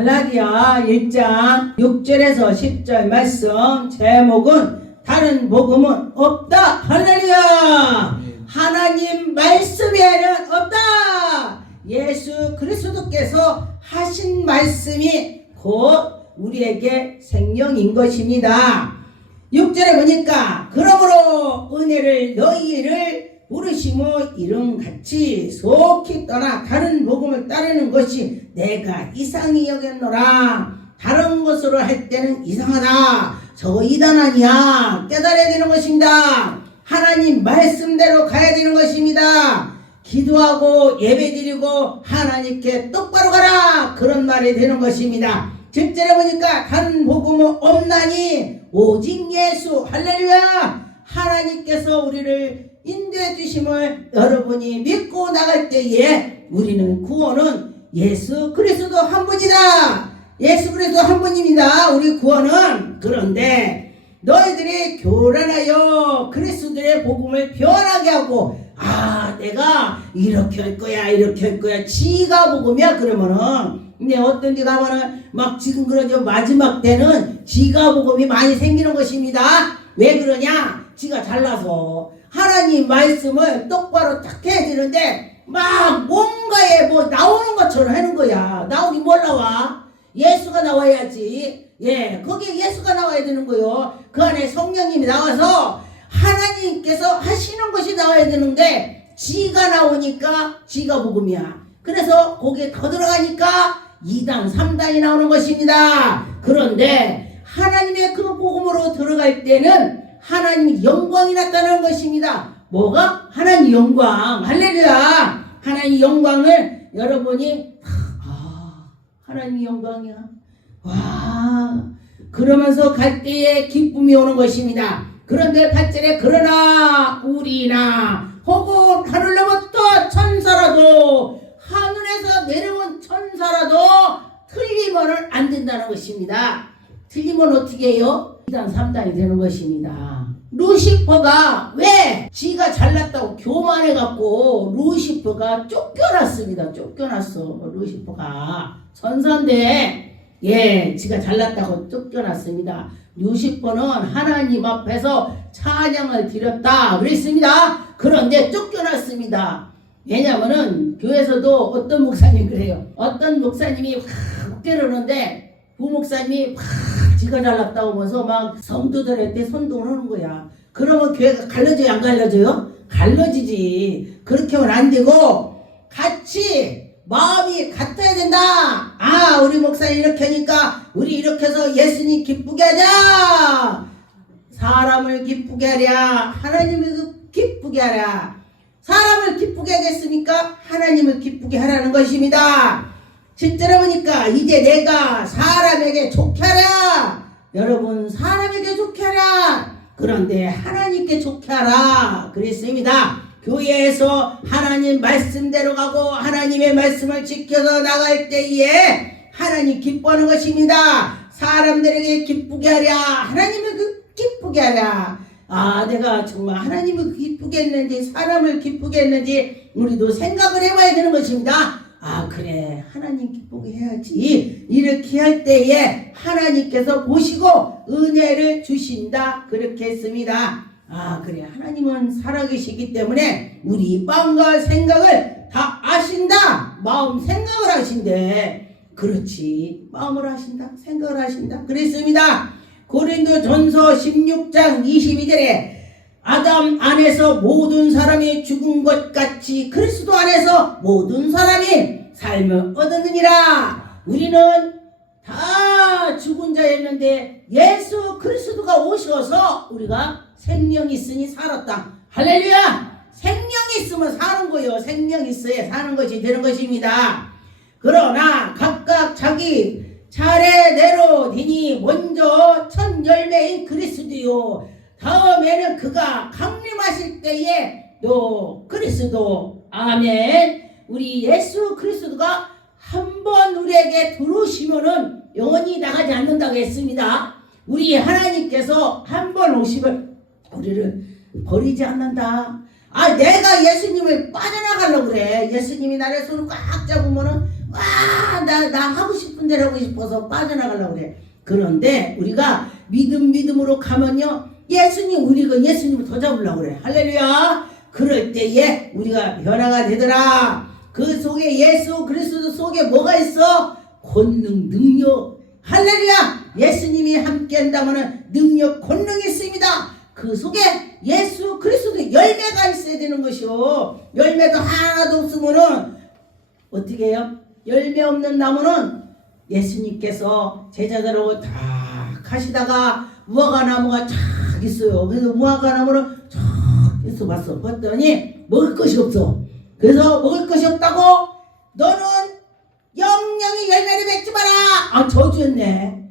갈라디아 1장 6절에서 10절 말씀 제목은 다른 복음은 없다. 할렐루야. 하나님 말씀 외에는 없다. 예수 그리스도께서 하신 말씀이 곧 우리에게 생명인 것입니다. 6절에 보니까 그러므로 은혜를 너희를 부르심의 이름같이 속히 떠나 다른 복음을 따르는 것이 내가 이상히 여겼노라. 다른 것으로 할 때는 이상하다. 저거 이단 아니야. 깨달아야 되는 것입니다. 하나님 말씀대로 가야 되는 것입니다. 기도하고 예배드리고 하나님께 똑바로 가라. 그런 말이 되는 것입니다. 7절에 보니까 다른 복음은 없나니 오직 예수. 할렐루야. 하나님께서 우리를 인도해 주심을 여러분이 믿고 나갈 때에 우리는 구원은 예수 그리스도 한 분이다. 예수 그리스도 한 분입니다. 우리 구원은. 그런데 너희들이 교란하여 그리스도의 복음을 변하게 하고 내가 이렇게 할 거야 이렇게 할 거야 지가 복음이야. 그러면은 근데 어떤 데 가면은 막 지금 그러죠. 마지막 때는 지가 복음이 많이 생기는 것입니다. 왜 그러냐? 지가 잘나서 하나님 말씀을 똑바로 딱 해야 되는데 막 뭔가에 뭐 나오는 것처럼 하는 거야. 나오긴 뭘 나와? 예수가 나와야지. 거기에 예수가 나와야 되는 거요. 그 안에 성령님이 나와서 하나님께서 하시는 것이 나와야 되는데 지가 나오니까 지가 복음이야. 그래서 거기에 더 들어가니까 2단 3단이 나오는 것입니다. 그런데 하나님의 그 복음으로 들어갈 때는 하나님의 영광이 나타나는 것입니다. 뭐가? 하나님 영광. 할렐루야. 하나님 영광을 여러분이 하나님 영광이야. 와. 그러면서 갈 때에 기쁨이 오는 것입니다. 그런데 8절에 그러나 우리나 혹은 하늘로부터 천사라도 하늘에서 내려온 천사라도 틀리면은 안 된다는 것입니다. 틀리면 어떻게 해요? 2단 3단이 되는 것입니다. 루시퍼가 왜 지가 잘났다고 교만해갖고 루시퍼가 쫓겨났습니다. 쫓겨났어. 루시퍼가 천사인데 지가 잘났다고 쫓겨났습니다. 루시퍼는 하나님 앞에서 찬양을 드렸다 그랬습니다. 그런데 쫓겨났습니다. 왜냐면은 교회에서도 어떤 목사님 그래요. 어떤 목사님이 확 깨르는데 부목사님이 막 지가 잘났다고 하면서 막 성도들한테 선동을 하는 거야. 그러면 교회가 갈라져요? 안 갈라져요? 갈라지지. 그렇게 하면 안 되고 같이 마음이 같아야 된다. 우리 목사님 이렇게 하니까 우리 이렇게 해서 예수님 기쁘게 하자. 사람을 기쁘게 하랴. 하나님을 기쁘게 하랴. 사람을 기쁘게 하겠습니까? 하나님을 기쁘게 하라는 것입니다. 7절에 보니까 이제 내가 사람에게 좋게 하라. 여러분 사람에게 좋게 하라. 그런데 하나님께 좋게 하라 그랬습니다. 교회에서 하나님 말씀대로 가고 하나님의 말씀을 지켜서 나갈 때에 하나님 기뻐하는 것입니다. 사람들에게 기쁘게 하랴. 하나님을 기쁘게 하랴. 내가 정말 하나님을 기쁘게 했는지 사람을 기쁘게 했는지 우리도 생각을 해봐야 되는 것입니다. 그래 하나님 기쁘게 해야지. 이렇게 할 때에 하나님께서 보시고 은혜를 주신다 그렇게 했습니다. 그래 하나님은 살아계시기 때문에 우리 마음과 생각을 다 아신다. 마음 생각을 하신대. 그렇지 마음을 하신다 생각을 하신다 그랬습니다. 고린도전서 16장 22절에 아담 안에서 모든 사람이 죽은 것 같이 그리스도 안에서 모든 사람이 삶을 얻었느니라. 우리는 다 죽은 자였는데 예수 그리스도가 오셔서 우리가 생명이 있으니 살았다. 할렐루야. 생명이 있으면 사는 거요. 생명이 있어야 사는 것이 되는 것입니다. 그러나 각각 자기 차례대로 되니 먼저 첫 열매인 그리스도요. 다음에는 그가 강림하실 때에 또 그리스도. 아멘. 우리 예수 그리스도가 한번 우리에게 들어오시면은 영원히 나가지 않는다고 했습니다. 우리 하나님께서 한번 오시면 우리를 버리지 않는다. 내가 예수님을 빠져나가려고 그래. 예수님이 나를 손을 꽉 잡으면은 나 하고 싶은 대로 하고 싶어서 빠져나가려고 그래. 그런데 우리가 믿음으로 가면요, 우리가 예수님을 더 잡으려고 그래. 할렐루야. 그럴 때에 우리가 변화가 되더라. 그 속에 예수 그리스도 속에 뭐가 있어? 권능, 능력. 할렐루야. 예수님이 함께 한다면 능력, 권능이 있습니다. 그 속에 예수 그리스도 열매가 있어야 되는 것이요. 열매도 하나도 없으면은 어떻게 해요? 열매 없는 나무는 예수님께서 제자들하고 다 가시다가 무화과 나무가 쫙 있어요. 그래서 무화과 나무를 쫙 있어 봤어. 봤더니 먹을 것이 없어. 그래서 먹을 것이 없다고 너는 영영이 열매를 맺지 마라. 저주였네.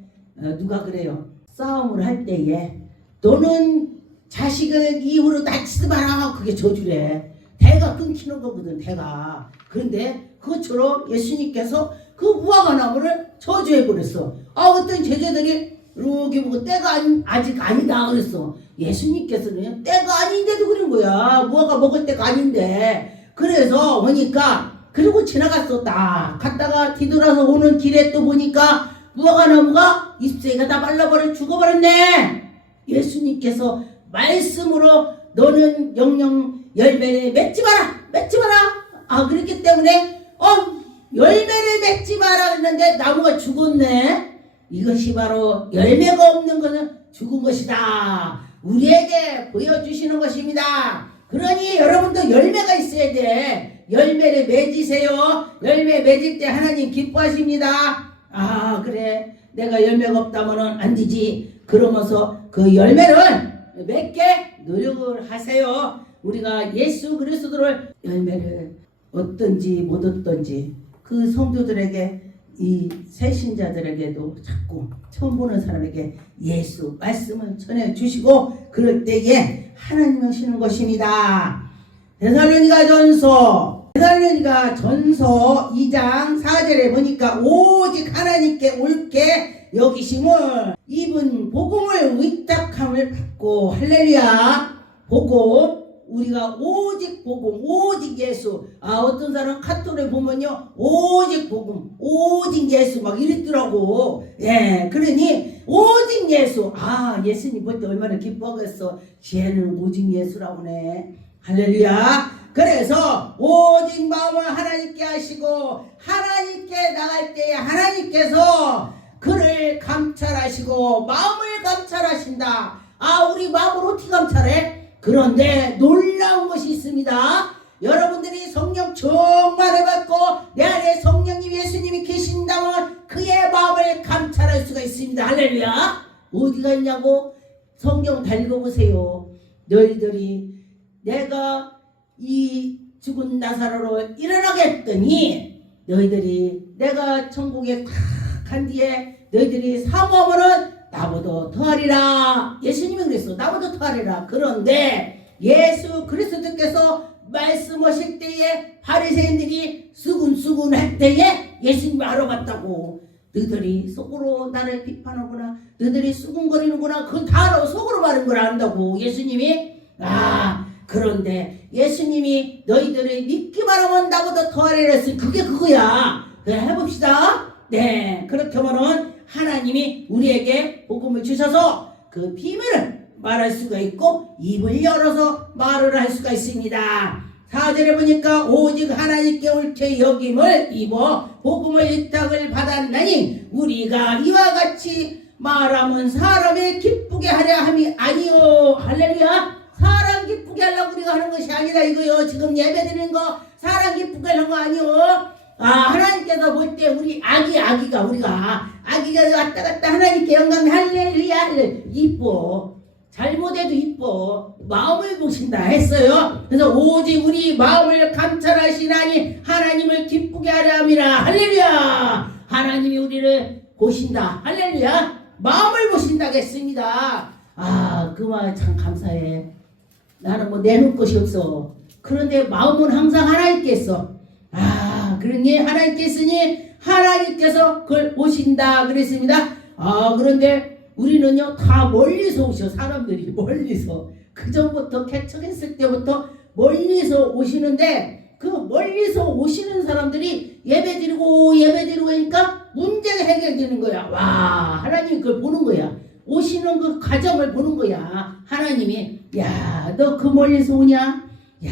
누가 그래요? 싸움을 할 때에 너는 자식을 이후로 낳지도 마라. 그게 저주래. 대가 끊기는 거거든. 대가. 그런데 그것처럼 예수님께서 그 무화과 나무를 저주해버렸어. 어떤 제자들이 이렇게 보고 때가 아직 아니다 그랬어. 예수님께서는 때가 아닌데도 그런 거야. 무화과 먹을 때가 아닌데. 그래서 보니까 그리고 지나갔었다. 갔다가 뒤돌아서 오는 길에 또 보니까 무화과 나무가 잎사귀가 다 말라버려 죽어버렸네. 예수님께서 말씀으로 너는 영영 열매를 맺지 마라. 그렇기 때문에 열매를 맺지 마라 했는데 나무가 죽었네. 이것이 바로 열매가 없는 것은 죽은 것이다. 우리에게 보여주시는 것입니다. 그러니 여러분도 열매가 있어야 돼. 열매를 맺으세요. 열매 맺을 때 하나님 기뻐하십니다. 그래, 내가 열매가 없다면 안 되지. 그러면서 그 열매를 맺게 노력을 하세요. 우리가 예수 그리스도를 열매를 얻든지 못 얻든지 그 성도들에게, 이 새신자들에게도 자꾸 처음 보는 사람에게 예수 말씀을 전해주시고 그럴 때에 하나님 하시는 것입니다. 데살로니가 전서 2장 4절에 보니까 오직 하나님께 옳게 여기심을 입은 복음을 위탁함을 받고, 할렐루야. 복음, 우리가 오직 복음, 오직 예수. 어떤 사람 카톡에 보면요, 오직 복음, 오직 예수 막 이랬더라고. 그러니 오직 예수. 예수님 볼 때 얼마나 기뻐하겠어. 쟤는 오직 예수라고 네. 할렐루야. 그래서 오직 마음을 하나님께 하시고 하나님께 나갈 때에 하나님께서 그를 감찰하시고 마음을 감찰하신다. 우리 마음을 어떻게 감찰해? 그런데 놀라운 것이 있습니다. 여러분들이 성령 충만을 받고 내 안에 성령님 예수님이 계신다면 그의 마음을 감찰할 수가 있습니다. 할렐루야. 어디가 있냐고? 성경 다 읽어보세요. 너희들이 내가 이 죽은 나사로로 일어나게 했더니 너희들이 내가 천국에 탁 간 뒤에 너희들이 사모하면은 나보다 더하리라. 예수님이 그랬어. 나보다 더하리라. 그런데 예수 그리스도께서 말씀하실 때에 바리새인들이 수군수군 할 때에 예수님이 알아봤다고. 너희들이 속으로 나를 비판하구나. 너희들이 수군거리는구나. 그건 다 속으로 말한 걸 안다고 예수님이. 그런데 예수님이 너희들이 믿기만 하면 나보다 더하리라 했으니 그게 그거야. 그래 해봅시다. 네, 그렇게 하면은 하나님이 우리에게 복음을 주셔서 그 비밀을 말할 수가 있고 입을 열어서 말을 할 수가 있습니다. 4절에 보니까 오직 하나님께 옳게 여김을 입어 복음을 위탁을 받았나니 우리가 이와 같이 말하면 사람을 기쁘게 하려 함이 아니요. 할렐루야. 사람 기쁘게 하려고 우리가 하는 것이 아니라 이거요. 지금 예배드리는 거 사람 기쁘게 하는 거 아니요. 하나님께서 볼 때 우리 우리가 왔다 갔다 하나님께 영광 할렐루야 이뻐. 잘못해도 이뻐. 마음을 보신다 했어요. 그래서 오직 우리 마음을 감찰하시나니 하나님을 기쁘게 하려 함이라. 할렐루야. 하나님이 우리를 보신다. 할렐루야. 마음을 보신다고 했습니다. 그 말 참 감사해. 나는 뭐 내놓을 것이 없어. 그런데 마음은 항상 하나님께 있어. 그러니 하나님께 있으니 하나님께서 그걸 보신다 그랬습니다. 그런데 우리는요 다 멀리서 오셔. 사람들이 멀리서 그전부터 개척했을 때부터 멀리서 오시는데 그 멀리서 오시는 사람들이 예배드리고 하니까 문제가 해결되는 거야. 와, 하나님이 그걸 보는 거야. 오시는 그 과정을 보는 거야. 하나님이, 야, 너 그 멀리서 오냐? 야,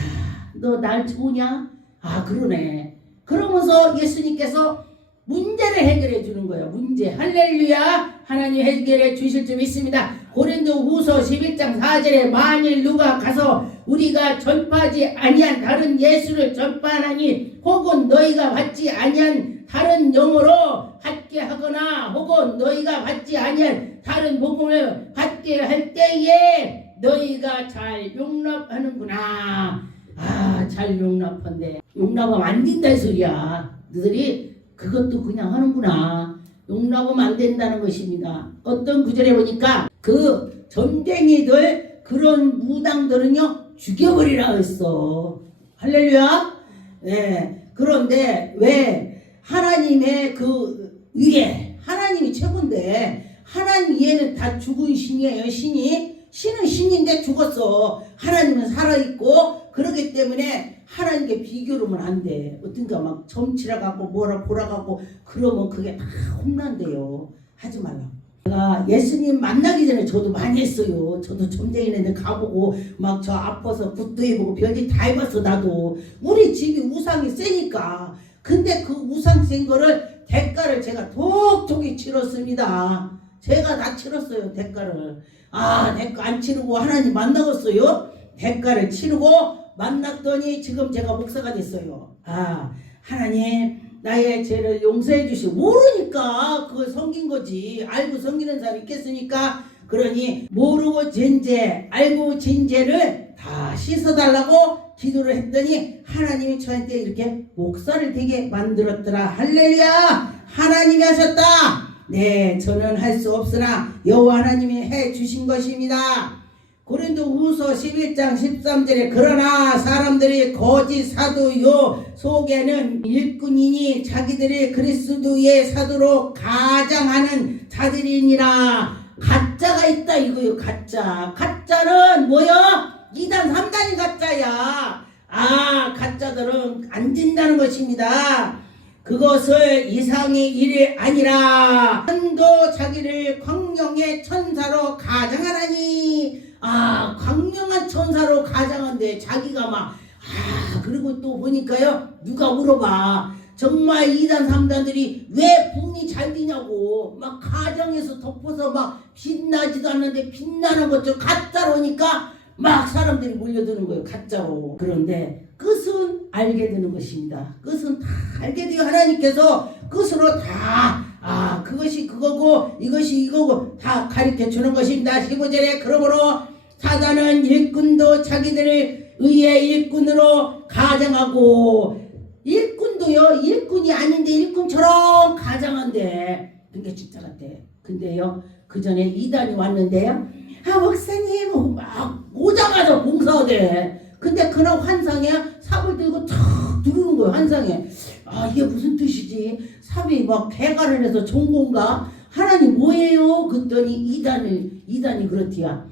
너 날 좋으냐? 아, 그러네. 그러면서 예수님께서 문제를 해결해 주는 거예요. 문제. 할렐루야. 하나님 해결해 주실 줄 믿습니다. 고린도후서 11장 4절에 만일 누가 가서 우리가 전파하지 아니한 다른 예수를 전파하나니 혹은 너희가 받지 아니한 다른 영어로 받게 하거나 혹은 너희가 받지 아니한 다른 복음을 받게 할 때에 너희가 잘 용납하는구나. 아, 잘 용납한대. 용납하면 안 된다 이 소리야. 너희들이 그것도 그냥 하는구나. 용납하면 안 된다는 것입니다. 어떤 구절에 보니까 그 점쟁이들 그런 무당들은요 죽여버리라 했어. 할렐루야. 네. 그런데 왜 하나님의 그 위에 하나님이 최고인데 하나님 위에는 다 죽은 신이에요. 신은 신인데 죽었어. 하나님은 살아있고 그러기 때문에 하나님께 비교를 하면 안 돼. 어떤가 막 점치라 갖고 뭐라 보라 갖고 그러면 그게 다 혼난대요. 하지 말라고. 제가 예수님 만나기 전에 저도 많이 했어요. 저도 점쟁이네 가보고 막 저 아파서 굿도 해보고 별짓 다 해봤어. 나도 우리 집이 우상이 세니까. 근데 그 우상 센 거를 대가를 제가 톡톡히 치렀습니다. 제가 다 치렀어요. 대가를. 아, 대가 안 치르고 하나님 만나겠어요? 대가를 치르고 만났더니 지금 제가 목사가 됐어요. 아, 하나님 나의 죄를 용서해 주시고 모르니까 그걸 섬긴 거지. 알고 섬기는 사람이 있겠습니까? 그러니 모르고 진 죄, 알고 진 죄를 다 씻어달라고 기도를 했더니 하나님이 저한테 이렇게 목사를 되게 만들었더라. 할렐루야. 하나님이 하셨다. 네, 저는 할 수 없으나 여호와 하나님이 해 주신 것입니다. 고린도후서 11장 13절에 그러나 사람들이 거짓 사도요 속에는 일꾼이니 자기들이 그리스도의 사도로 가장하는 자들이니라. 가짜가 있다 이거요. 가짜는 뭐요? 2단 3단이 가짜야. 아, 가짜들은 안 진다는 것입니다. 그것을 이상의 일이 아니라 한도 자기를 광명의 천사로 가장하나니. 아, 광명한 천사로 가장한데 자기가 막 그리고 또 보니까요 누가 물어봐. 정말 2단 3단들이 왜 붕이 잘 되냐고 막 가정에서 덮어서 막 빛나지도 않는데 빛나는 것좀 가짜로니까 막 사람들이 몰려드는 거예요. 가짜로. 그런데 끝은 알게 되는 것입니다. 끝은 다 알게 돼요. 하나님께서 끝으로 다 그것이 그거고 이것이 이거고 다 가르쳐 주는 것입니다. 15절에 그러므로 사단은 일꾼도 자기들을 의의 일꾼으로 가장하고 일꾼도요 일꾼이 아닌데 일꾼처럼 가장한대. 그게 진짜 같대. 근데요 그 전에 이단이 왔는데요. 아, 목사님 막 오자마자 봉사하대. 근데 그날 환상에 삽을 들고 탁 누르는 거예요. 환상에. 아, 이게 무슨 뜻이지? 삽이 막 개가를 해서 좋은 건가? 하나님 뭐예요? 그랬더니 이단이 그렇디야.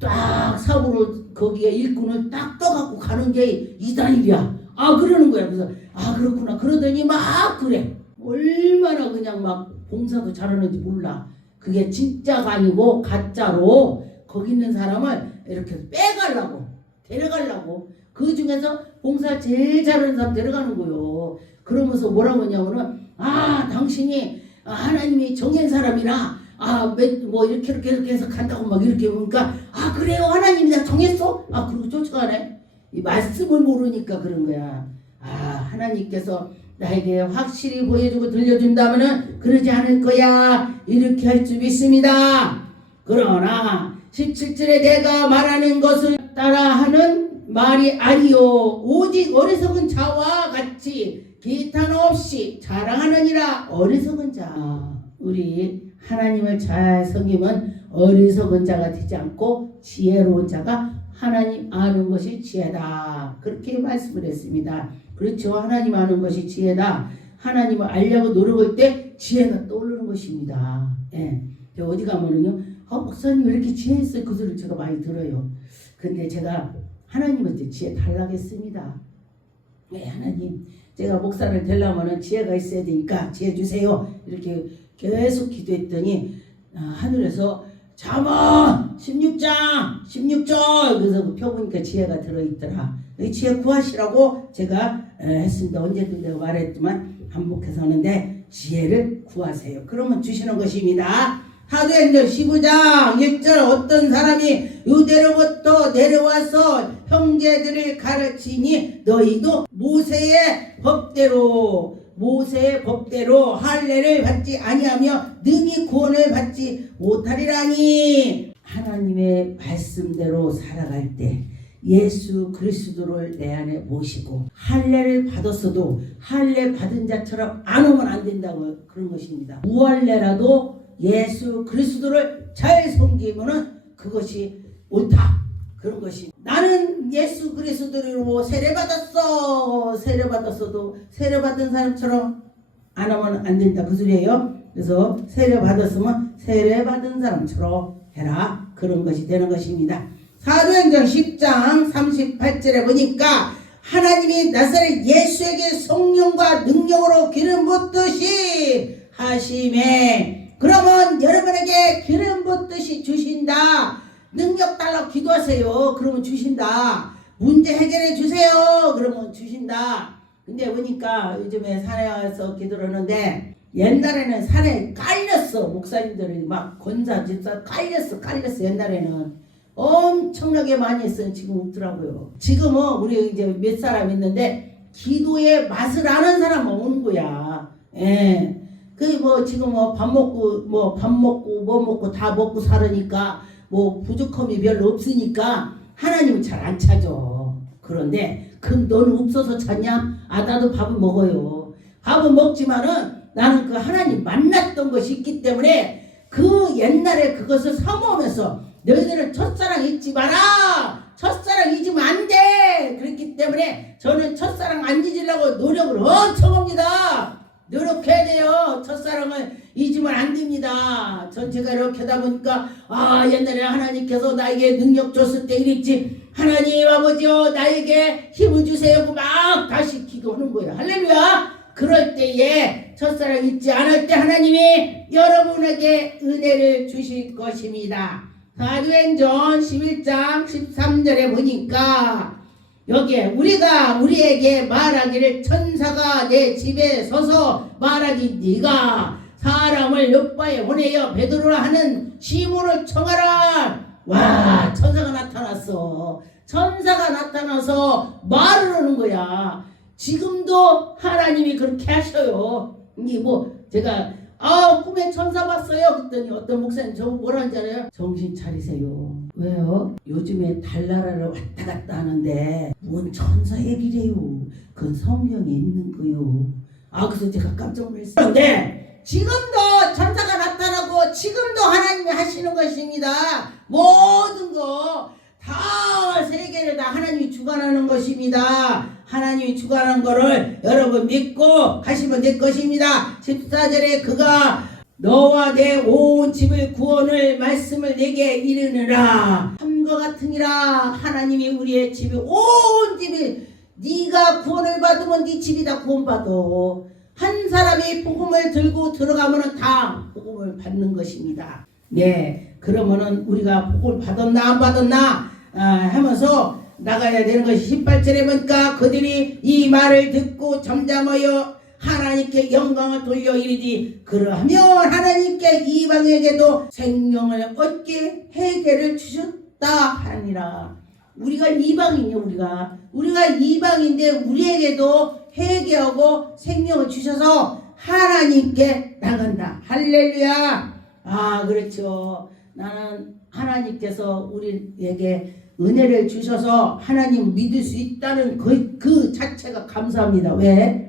딱 삽으로 거기에 일꾼을 딱 떠갖고 가는 게 이단이야. 아, 그러는 거야. 그래서 아, 그렇구나. 그러더니 막 그래. 얼마나 그냥 막 봉사도 잘하는지 몰라. 그게 진짜가 아니고 가짜로 거기 있는 사람을 이렇게 빼가려고 데려가려고 그 중에서 봉사 제일 잘하는 사람 데려가는 거요. 그러면서 뭐라고 하냐면은 아, 당신이 하나님이 정한 사람이라 뭐 이렇게 해서 간다고 막 이렇게 보니까 아, 그래요 하나님이 나 정했어? 아, 그리고 쫓아가네. 이 말씀을 모르니까 그런 거야. 아, 하나님께서 나에게 확실히 보여주고 들려준다면은 그러지 않을 거야. 이렇게 할 줄 믿습니다. 그러나 17절에 내가 말하는 것을 따라하는 말이 아니요 오직 어리석은 자와 같이 기탄 없이 자랑하느니라. 어리석은 자. 우리 하나님을 잘 섬기면 어리석은 자가 되지 않고 지혜로운 자가 하나님 아는 것이 지혜다. 그렇게 말씀을 했습니다. 그렇죠. 하나님 아는 것이 지혜다. 하나님을 알려고 노력할 때 지혜가 떠오르는 것입니다. 예. 어디 가면은요, 목사님 왜 이렇게 지혜 있어요? 그 소리를 제가 많이 들어요. 근데 제가 하나님한테 지혜 달라겠습니다. 왜 하나님 제가 목사를 되려면 지혜가 있어야 되니까 지혜 주세요. 이렇게 계속 기도했더니 하늘에서 잠언 16장 16절 그래서 펴보니까 지혜가 들어있더라. 지혜 구하시라고 제가 했습니다. 언제든 내가 말했지만 반복해서 하는데 지혜를 구하세요. 그러면 주시는 것입니다. 사도행전 15장 1절 어떤 사람이 유대로부터 내려와서 형제들을 가르치니 너희도 모세의 법대로 할례를 받지 아니하며 능히 구원을 받지 못하리라니. 하나님의 말씀대로 살아갈 때 예수 그리스도를 내 안에 모시고 할례를 받았어도 할례 받은 자처럼 안 오면 안 된다고 그런 것입니다. 무할례라도 예수 그리스도를 잘 섬기면은 그것이 옳다 그런 것이. 나는 예수 그리스도로 세례받았어. 세례받았어도 세례받은 사람처럼 안 하면 안 된다 그 소리예요. 그래서 세례받았으면 세례받은 사람처럼 해라 그런 것이 되는 것입니다. 사도행전 10장 38절에 보니까 하나님이 나사렛 예수에게 성령과 능력으로 기름 붓듯이 하심에, 그러면 여러분에게 기름 붓듯이 주신다. 능력 달라고 기도하세요. 그러면 주신다. 문제 해결해 주세요. 그러면 주신다. 근데 보니까 요즘에 산에 와서 기도를 하는데 옛날에는 산에 깔렸어. 목사님들이 막 권사 집사 깔렸어. 옛날에는 엄청나게 많이 했어요. 지금 없더라고요. 지금은 우리 이제 몇 사람 있는데 기도의 맛을 아는 사람은 오는 거야. 예. 그 뭐 지금 밥 먹고 다 먹고 살으니까 뭐 부족함이 별로 없으니까 하나님은 잘 안 찾아. 그런데 그럼 너는 없어서 찾냐? 나도 밥은 먹어요. 밥은 먹지만은 나는 그 하나님 만났던 것이 있기 때문에 그 옛날에 그것을 사모하면서 너희들은 첫사랑 잊지 마라. 첫사랑 잊으면 안 돼. 그렇기 때문에 저는 첫사랑 안 잊으려고 노력을 엄청 합니다. 노력해야 돼요. 첫사랑을 잊으면 안 됩니다. 전체가 이렇게 하다 보니까 옛날에 하나님께서 나에게 능력 줬을 때 이랬지. 하나님 아버지요 나에게 힘을 주세요. 막 다시 기도하는 거예요. 할렐루야. 그럴 때에 첫사랑 잊지 않을 때 하나님이 여러분에게 은혜를 주실 것입니다. 사도행전 11장 13절에 보니까 여기에 우리에게 말하기를 천사가 내 집에 서서 말하기 네가 사람을 요바에 보내어 베드로라 하는 시몬을 청하라. 와, 천사가 나타났어. 천사가 나타나서 말을 하는 거야. 지금도 하나님이 그렇게 하셔요. 이게 뭐 제가 꿈에 천사 봤어요. 그랬더니 어떤 목사님 저거 뭐라는지 알아요? 정신 차리세요. 왜요? 요즘에 달나라를 왔다 갔다 하는데 뭔 천사 얘기래요. 그건 성경에 있는 거요. 그래서 제가 깜짝 놀랐어요. 그런데 지금도 천사가 나타나고 지금도 하나님이 하시는 것입니다. 모든 거 다 세계를 다 하나님이 주관하는 것입니다. 하나님이 주관한 거를 여러분 믿고 하시면 될 것입니다. 14절에 그가 너와 내 온 집을 구원을 말씀을 내게 이르느라 함과 같으니라. 하나님이 우리의 집이 온 집이 네가 구원을 받으면 네 집이 다 구원받아. 한 사람이 복음을 들고 들어가면은 다 복음을 받는 것입니다. 네, 그러면은 우리가 복음을 받았나 안 받았나 하면서 나가야 되는 것이 18절에 보니까 그들이 이 말을 듣고 잠잠하여 하나님께 영광을 돌려 이르지 그러하면 하나님께 이방에게도 생명을 얻게 해결을 주셨다 하니라. 우리가 이방인이요. 우리가 이방인데 우리에게도 회개하고 생명을 주셔서 하나님께 나간다. 할렐루야. 그렇죠. 나는 하나님께서 우리에게 은혜를 주셔서 하나님 믿을 수 있다는 그 자체가 감사합니다. 왜?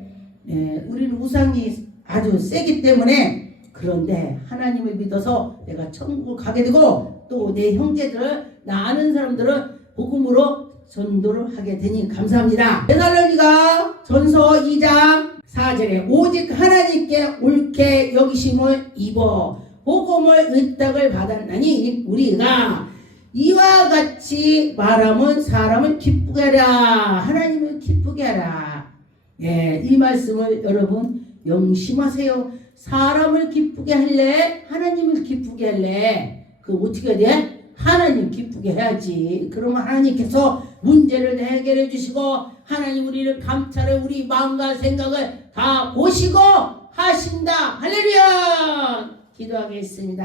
우리는 우상이 아주 세기 때문에. 그런데 하나님을 믿어서 내가 천국 가게 되고 또 내 형제들을 나 아는 사람들을 복음으로 전도를 하게 되니 감사합니다. 데살로니가 전서 2장 4절에 오직 하나님께 옳게 여기심을 입어 복음을 의탁을 받았나니 우리가 이와 같이 말하면 사람을 기쁘게 하라. 하나님을 기쁘게 하라. 예, 이 말씀을 여러분 명심하세요. 사람을 기쁘게 할래? 하나님을 기쁘게 할래? 그 어떻게 해야 돼? 하나님 기쁘게 해야지. 그러면 하나님께서 문제를 해결해 주시고 하나님 우리를 감찰해 우리 마음과 생각을 다 보시고 하신다. 할렐루야! 기도하겠습니다.